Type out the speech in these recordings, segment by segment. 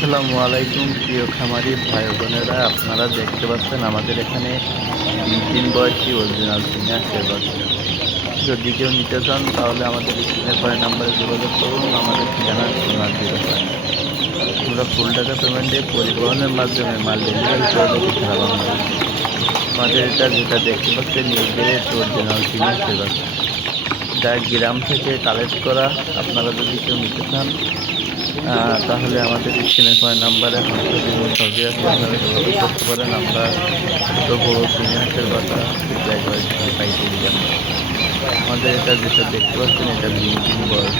আসসালামু আলাইকুম প্রিয় খামারি ভাই বোনেরা, আপনারা দেখতে পাচ্ছেন আমাদের এখানে 3 বয়সী অরিজিনাল সিনিয়াসের বাচ্চা। যদি কেউ নিতে চান তাহলে আমাদের স্ক্রিনে পরে নাম্বারে যোগাযোগ করুন। আমাদের ঠিকানা খুলনা 05। আমরা ফুল টাকা পেমেন্টে পরিবহনের মাধ্যমে মাল ডেলিভারি করে থাকি সারা বাংলাদেশে। আমাদের যেটা দেখতে পাচ্ছেন নিউ গ্রেড অরিজিনাল সিনিয়াসের বাচ্চা, যা গ্রাম থেকে কালেক্ট করা। আপনারা যদি কেউ নিতে চান তাহলে আমাদের স্ক্রিনে করা নাম্বারে হোয়াটসঅ্যাপ এবং সরাসরি আপনারা যোগাযোগ করতে পারেন। আমরা ছোট বড় সিনিয়রদের বাচ্চা সাপ্লাই করে থাকি পাইকারি দামে। আমাদের যেটা দেখতে পাচ্ছেন এটা 3 বয়স।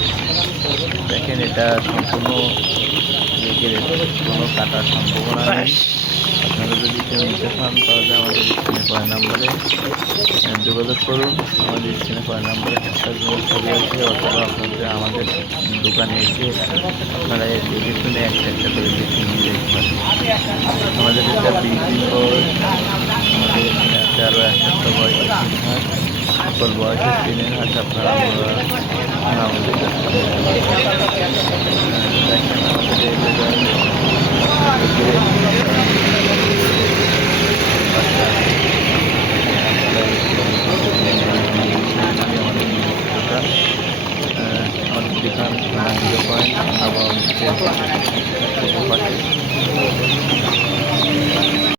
দেখেন এটা সম্পূর্ণ রেখে কোনো কাটার সম্ভাবনা নেই। আপনারা যদি কেউ নিতে চান তাহলে আমাদের স্ক্রিনে করা নাম্বারে যোগাযোগ করুন। আমাদের স্ক্রিনে করা নাম্বারে হোয়াটসঅ্যাপ ছবি আছে, অথবা আপনাদের আমাদের দোকানে এসে আপনারা দেখে শুনে একটা করে দেখে নিয়ে যেতে পারেন। আমাদের এটা 20 বয়স। আমাদের এখানে আছে আরও এক সপ্তাহ বয়সের 3 হাঁস। সকল বয়সের 3 হাঁস আপনারা আমাদের কাছ থেকে নিতে পারবেন। দেখেন আমাদের এই জায়গায় বাচ্চা আপনারা আমাদের নিজ দোকান, আমাদের দোকান 0 পয়েন্ট আবার পাশে।